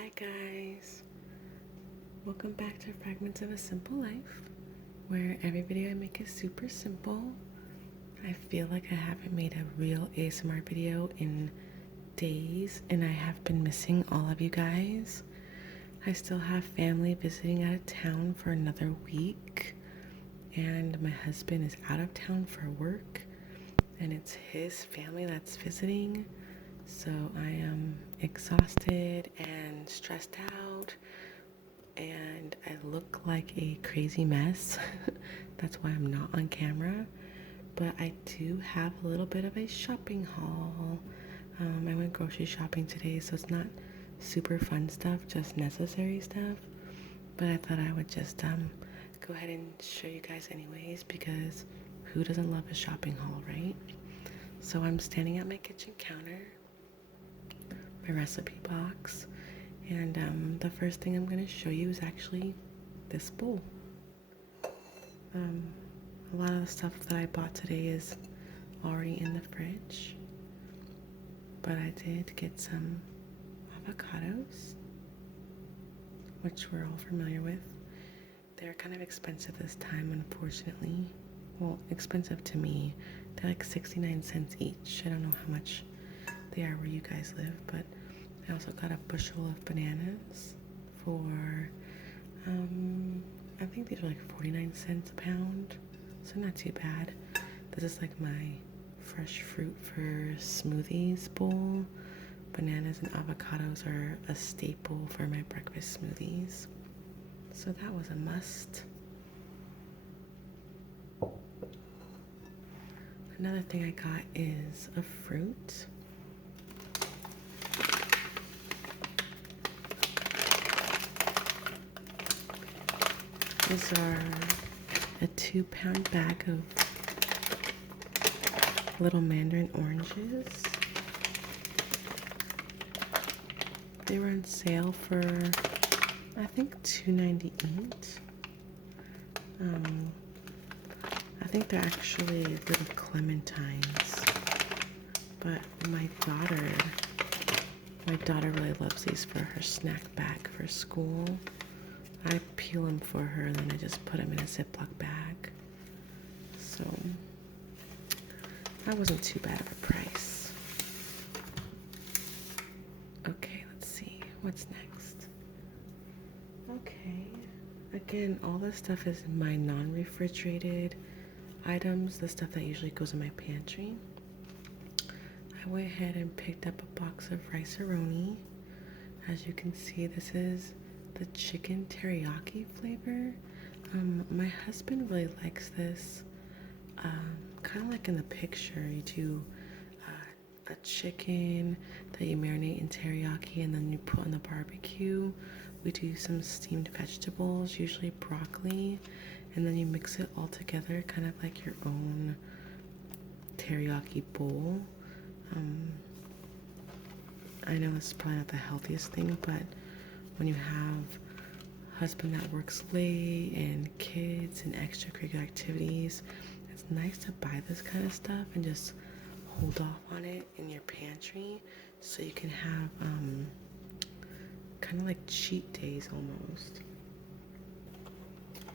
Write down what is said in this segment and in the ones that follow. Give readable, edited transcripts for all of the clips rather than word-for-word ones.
Hi guys, welcome back to Fragments of a Simple Life, where every video I make is super simple. I feel like I haven't made a real ASMR video in days and I have been missing all of you guys. I still have family visiting out of town for another week, and my husband is out of town for work and it's his family that's visiting. So I am exhausted and stressed out, and I look like a crazy mess. That's why I'm not on camera. But I do have a little bit of a shopping haul. I went grocery shopping today, so it's not super fun stuff, just necessary stuff. But I thought I would just go ahead and show you guys anyways, because who doesn't love a shopping haul, right? So I'm standing at my kitchen counter, my recipe box, and the first thing I'm going to show you is actually this bowl. A lot of the stuff that I bought today is already in the fridge, but I did get some avocados, which we're all familiar with. They're kind of expensive this time, unfortunately. Well, expensive to me. They're like 69 cents each. I don't know how much they are where you guys live, but I also got a bushel of bananas for, I think these are like 49 cents a pound, so not too bad. This is like my fresh fruit for smoothies bowl. Bananas and avocados are a staple for my breakfast smoothies, so that was a must. Another thing I got is a fruit. These are a 2-pound bag of little Mandarin oranges. They were on sale for, I think, $2.98. I think they're actually little clementines, but my daughter really loves these for her snack bag for school. I peel them for her and then I just put them in a Ziploc bag. So that wasn't too bad of a price. Okay, let's see. What's next? Okay. Again, all this stuff is my non-refrigerated items, the stuff that usually goes in my pantry. I went ahead and picked up a box of rice aroni. As you can see, this is the chicken teriyaki flavor. My husband really likes this. Kind of like in the picture, you do a chicken that you marinate in teriyaki and then you put on the barbecue. We do some steamed vegetables, usually broccoli, and then you mix it all together, kind of like your own teriyaki bowl. I know this is probably not the healthiest thing, but when you have a husband that works late and kids and extracurricular activities, it's nice to buy this kind of stuff and just hold off on it in your pantry so you can have kind of like cheat days almost.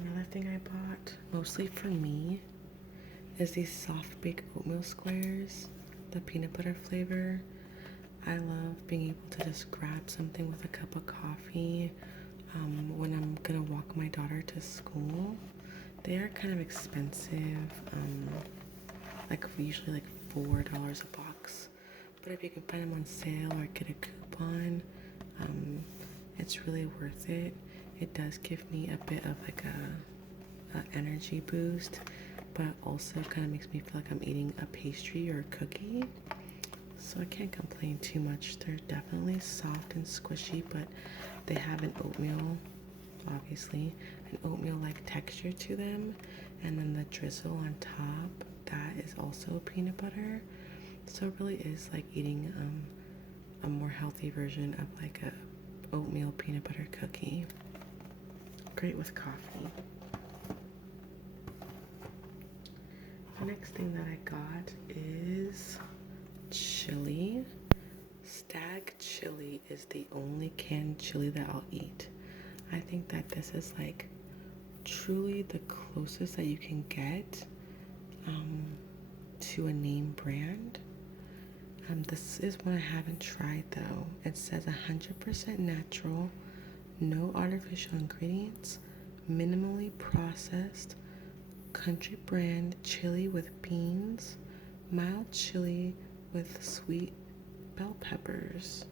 Another thing I bought, mostly for me, is these soft baked oatmeal squares, the peanut butter flavor. I love being able to just grab something with a cup of coffee when I'm gonna walk my daughter to school. They are kind of expensive, like usually like $4 a box, but if you can find them on sale or get a coupon, it's really worth it. It does give me a bit of like a energy boost, but also kind of makes me feel like I'm eating a pastry or a cookie. So I can't complain too much. They're definitely soft and squishy, but they have an oatmeal, obviously, an oatmeal-like texture to them. And then the drizzle on top, that is also peanut butter. So it really is like eating a more healthy version of like a oatmeal peanut butter cookie. Great with coffee. The next thing that I got is chili. Stag chili is the only canned chili that I'll eat. I think that this is like truly the closest that you can get to a name brand. This is one I haven't tried though. It says 100% natural, no artificial ingredients, minimally processed, country brand chili with beans, mild chili with sweet bell peppers.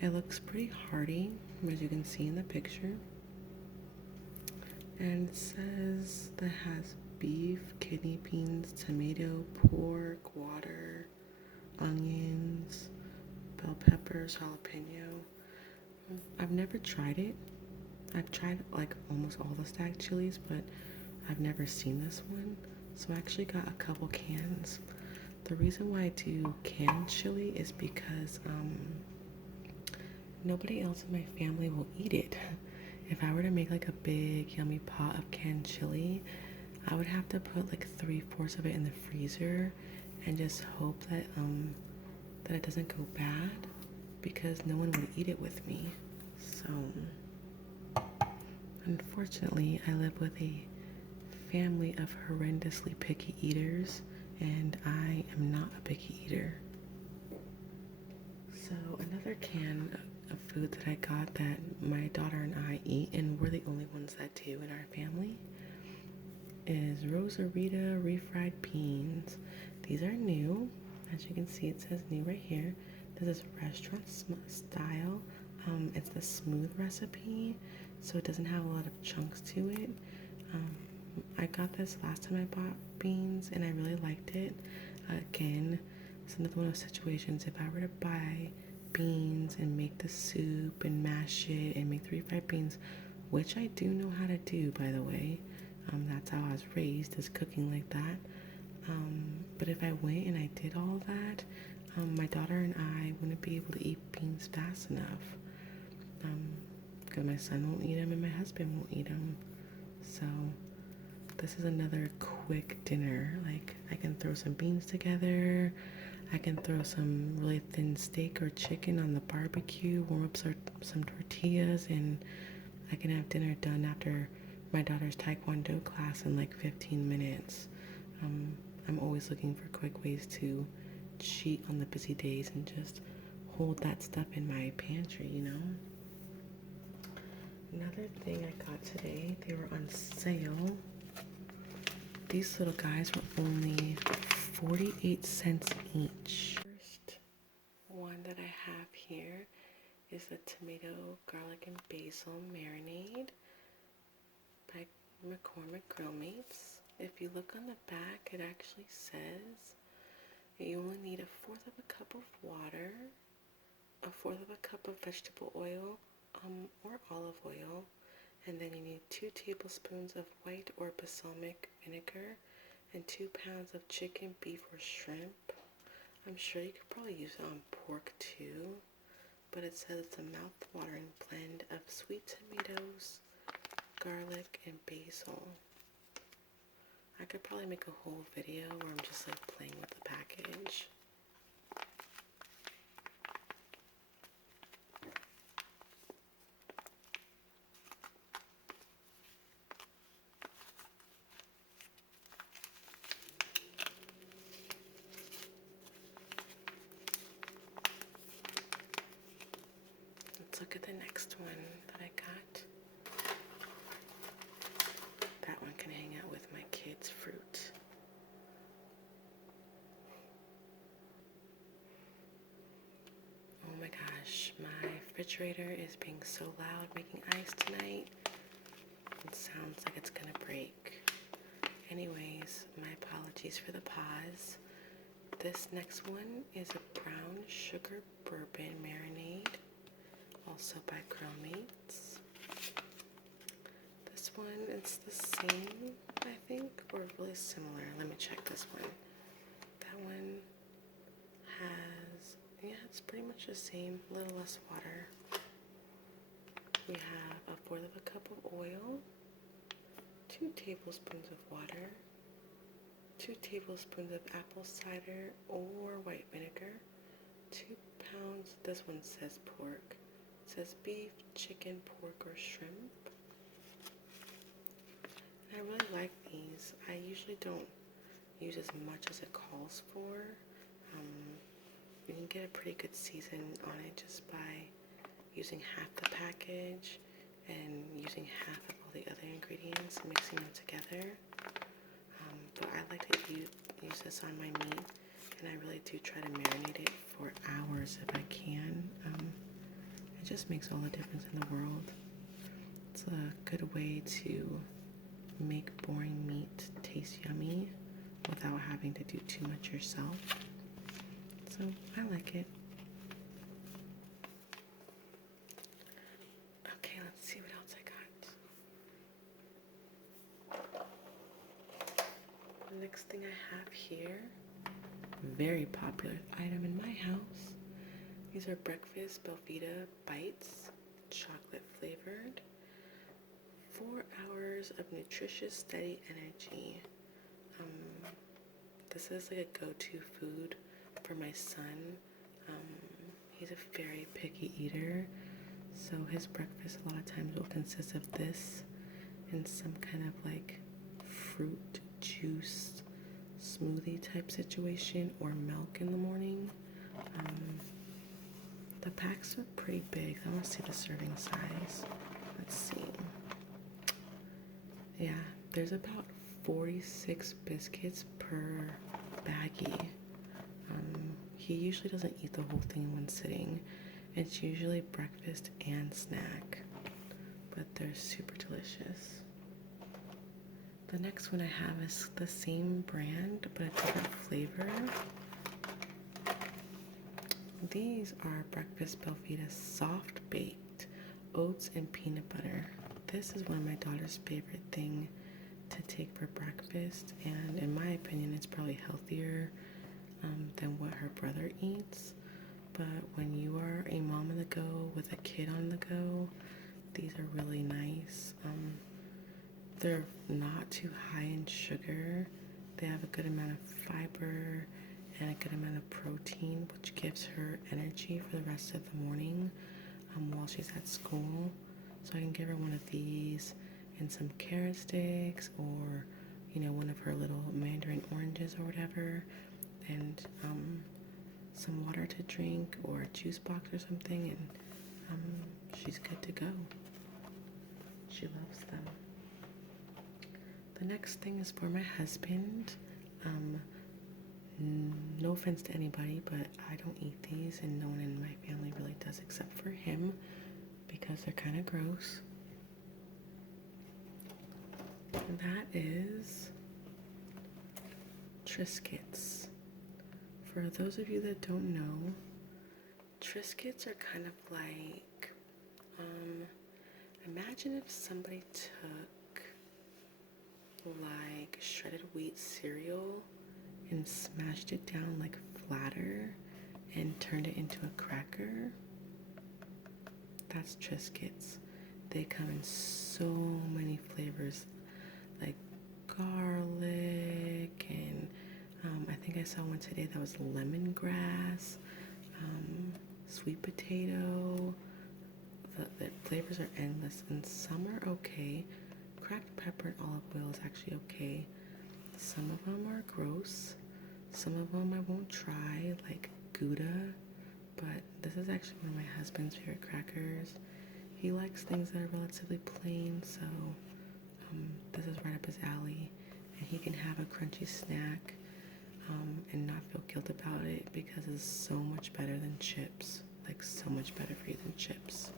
It looks pretty hearty, as you can see in the picture. And it says that has beef, kidney beans, tomato, pork, water, onions, bell peppers, jalapeno. I've never tried it. I've tried like almost all the stag chilies, but I've never seen this one. So I actually got a couple cans. The reason why I do canned chili is because nobody else in my family will eat it. If I were to make like a big yummy pot of canned chili, I would have to put like 3/4 of it in the freezer and just hope that that it doesn't go bad, because no one would eat it with me. So unfortunately, I live with a family of horrendously picky eaters, and I am not a picky eater. So another can of food that I got that my daughter and I eat, and we're the only ones that do in our family, is Rosarita refried beans. These are new. As you can see, it says new right here. This is restaurant style. It's the smooth recipe, so it doesn't have a lot of chunks to it. I got this last time I bought beans, and I really liked it. Again, it's another one of those situations. If I were to buy beans and make the soup and mash it and make the refried beans, which I do know how to do, by the way. That's how I was raised, is cooking like that. But if I went and I did all that, my daughter and I wouldn't be able to eat beans fast enough. Because my son won't eat them and my husband won't eat them. So this is another quick dinner. Like, I can throw some beans together. I can throw some really thin steak or chicken on the barbecue, warm up some tortillas, and I can have dinner done after my daughter's taekwondo class in like 15 minutes. I'm always looking for quick ways to cheat on the busy days and just hold that stuff in my pantry, you know? Another thing I got today, they were on sale. These little guys were only 48 cents each. First one that I have here is the tomato, garlic, and basil marinade by McCormick Grill Mates. If you look on the back, it actually says that you only need 1/4 of a cup of water, 1/4 of a cup of vegetable oil or olive oil, and then you need 2 tablespoons of white or balsamic vinegar and 2 pounds of chicken, beef, or shrimp. I'm sure you could probably use it on pork too, but it says it's a mouth-watering blend of sweet tomatoes, garlic, and basil. I could probably make a whole video where I'm just like playing with the package. Let's look at the next one that I got. That one can hang out with my kids' fruit. Oh my gosh, my refrigerator is being so loud making ice tonight. It sounds like it's gonna break. Anyways, my apologies for the pause. This next one is a brown sugar bourbon marinade, also by Grill Mates. This one, it's the same, I think, or really similar. Let me check this one. That one has, yeah, it's pretty much the same, a little less water. We have 1/4 of a cup of oil, 2 tablespoons of water, 2 tablespoons of apple cider or white vinegar, 2 pounds. This one says pork. It says beef, chicken, pork, or shrimp. I really like these. I usually don't use as much as it calls for. You can get a pretty good season on it just by using half the package and using half of all the other ingredients, mixing them together. But I like to use this on my meat, and I really do try to marinate it for hours if I can. It just makes all the difference in the world. It's a good way to make boring meat taste yummy without having to do too much yourself. So I like it. Okay, let's see what else I got. The next thing I have here, very popular item in my house. These are breakfast Belvita bites, chocolate flavored. 4 hours of nutritious, steady energy. This is like a go-to food for my son. He's a very picky eater, so his breakfast a lot of times will consist of this and some kind of like fruit juice smoothie type situation, or milk in the morning. The packs are pretty big. I want to see the serving size. Let's see. Yeah, there's about 46 biscuits per baggie. He usually doesn't eat the whole thing in one sitting. It's usually breakfast and snack, but they're super delicious. The next one I have is the same brand, but a different flavor. These are breakfast Belvita soft baked oats and peanut butter. This is one of my daughter's favorite thing to take for breakfast, and in my opinion it's probably healthier than what her brother eats. But when you are a mom on the go with a kid on the go, these are really nice. They're not too high in sugar. They have a good amount of fiber and a good amount of protein, which gives her energy for the rest of the morning while she's at school. So I can give her one of these and some carrot sticks, or one of her little mandarin oranges or whatever, and some water to drink or a juice box or something, and she's good to go. She loves them. The next thing is for my husband. No offense to anybody, but I don't eat these, and no one in my family really does except for him, because they're kind of gross. And that is Triscuits. For those of you that don't know, Triscuits are kind of like, imagine if somebody took like shredded wheat cereal and smashed it down like flatter and turned it into a cracker. That's Triscuits. They come in so many flavors, like garlic, and I think I saw one today that was lemongrass, sweet potato. The flavors are endless, and some are okay. Cracked pepper and olive oil is actually okay. Some of them are gross. Some of them I won't try, like Gouda, but this is actually one of my husband's favorite crackers. He likes things that are relatively plain, so this is right up his alley, and he can have a crunchy snack and not feel guilt about it, because it's so much better than chips, like so much better for you than chips.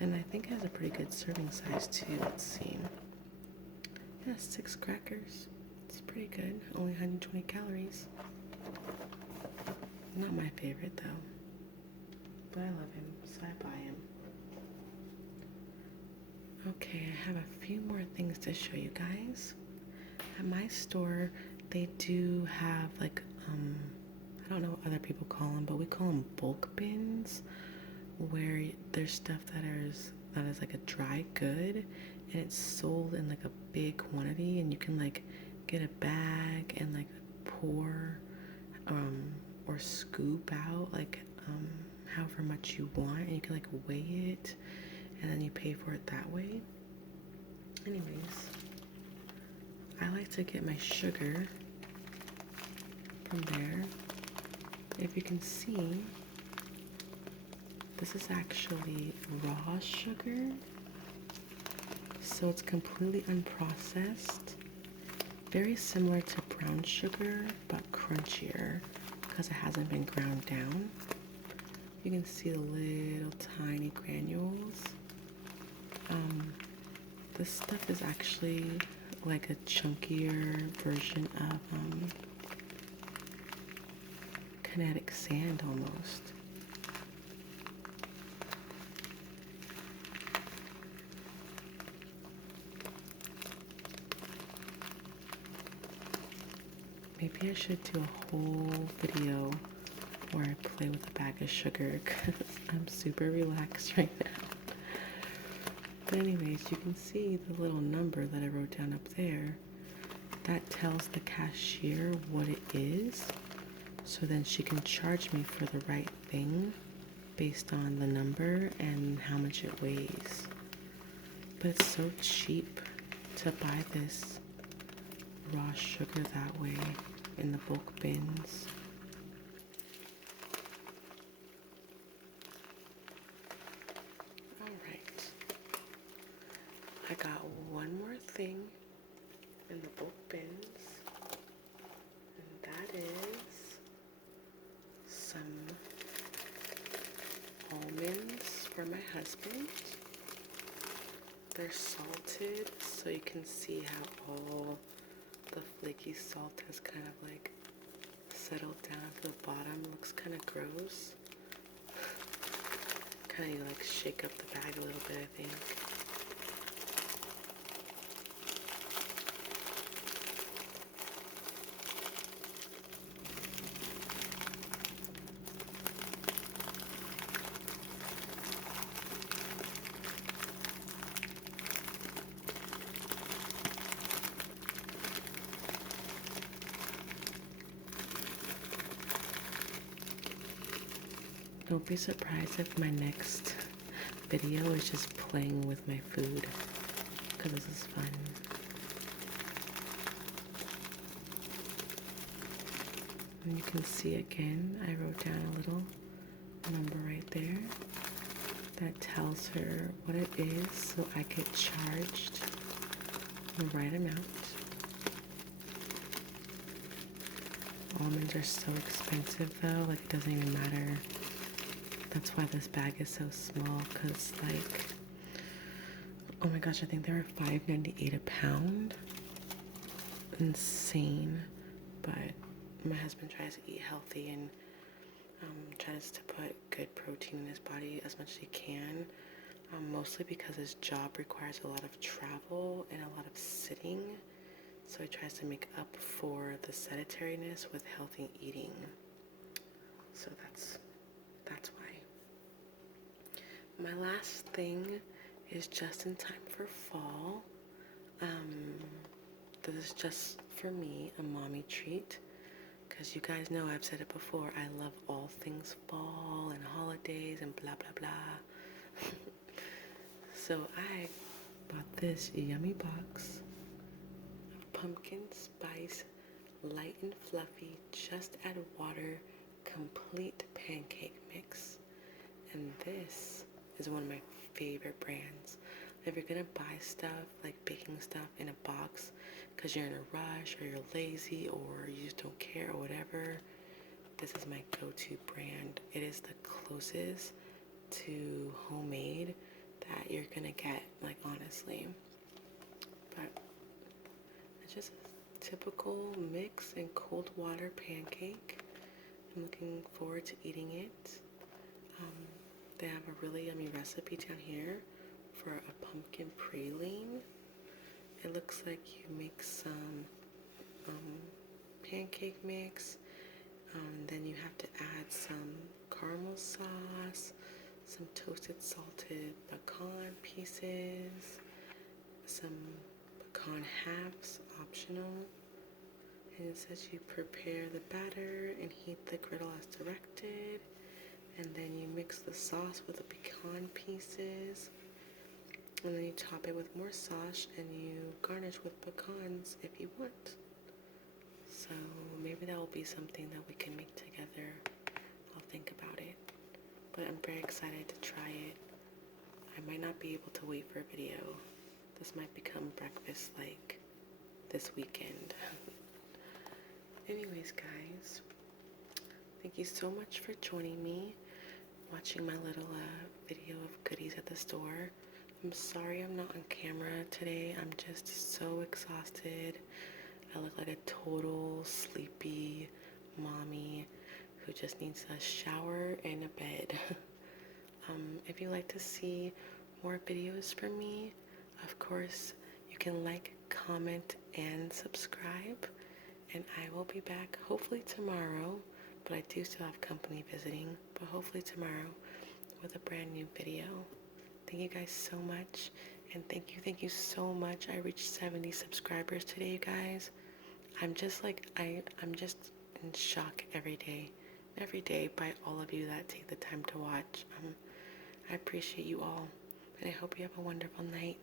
And I think it has a pretty good serving size too. Let's see. Yeah, 6 crackers. It's pretty good. Only 120 calories. Not my favorite though, but I love him, so I buy him. Okay, I have a few more things to show you guys. At my store, they do have like, I don't know what other people call them, but we call them bulk bins, where there's stuff that is like a dry good, and it's sold in like a big quantity, and you can like get a bag and like pour or scoop out like however much you want, and you can like weigh it and then you pay for it that way. Anyways, I like to get my sugar from there. If you can see, this is actually raw sugar, so it's completely unprocessed. Very similar to brown sugar, but crunchier because it hasn't been ground down. You can see the little tiny granules. This stuff is actually like a chunkier version of kinetic sand almost. Maybe I should do a whole video where I play with a bag of sugar because I'm super relaxed right now. But anyways, you can see the little number that I wrote down up there. That tells the cashier what it is, so then she can charge me for the right thing based on the number and how much it weighs. But it's so cheap to buy this raw sugar that way in the bulk bins. Alright, I got one more thing in the bulk bins, and that is some almonds for my husband. They're salted, so you can see how all the flaky salt has kind of like settled down to the bottom. Looks kind of gross. Kind of like shake up the bag a little bit, I think. Don't be surprised if my next video is just playing with my food, because this is fun. And you can see again, I wrote down a little number right there that tells her what it is so I get charged the right amount. Almonds are so expensive though, like it doesn't even matter. That's why this bag is so small, because like, oh my gosh, I think they were $5.98 a pound. Insane. But my husband tries to eat healthy and tries to put good protein in his body as much as he can, mostly because his job requires a lot of travel and a lot of sitting, so he tries to make up for the sedentariness with healthy eating. So that's why. My last thing is just in time for fall. This is just for me a mommy treat, because you guys know I've said it before, I love all things fall and holidays and blah blah blah. So I bought this yummy box of pumpkin spice light and fluffy, just add water, complete pancake mix. And this is one of my favorite brands. If you're gonna buy stuff, like baking stuff in a box because you're in a rush or you're lazy or you just don't care or whatever, this is my go-to brand. It is the closest to homemade that you're gonna get, like, honestly. But it's just a typical mix and cold water pancake. I'm looking forward to eating it. They have a really yummy recipe down here for a pumpkin praline. It looks like you make some pancake mix, then you have to add some caramel sauce, some toasted salted pecan pieces, some pecan halves, optional. And it says you prepare the batter and heat the griddle as directed. And then you mix the sauce with the pecan pieces. And then you top it with more sauce and you garnish with pecans if you want. So maybe that will be something that we can make together. I'll think about it. But I'm very excited to try it. I might not be able to wait for a video. This might become breakfast like this weekend. Anyways, guys, thank you so much for joining me, watching my little video of goodies at the store. I'm sorry I'm not on camera today. I'm just so exhausted. I look like a total sleepy mommy who just needs a shower and a bed. If you'd like to see more videos from me, of course, you can like, comment, and subscribe. And I will be back hopefully tomorrow, but I do still have company visiting, but hopefully tomorrow with a brand new video. Thank you guys so much, and thank you so much. I reached 70 subscribers today, you guys. I'm just I'm just in shock every day by all of you that take the time to watch. I appreciate you all, and I hope you have a wonderful night.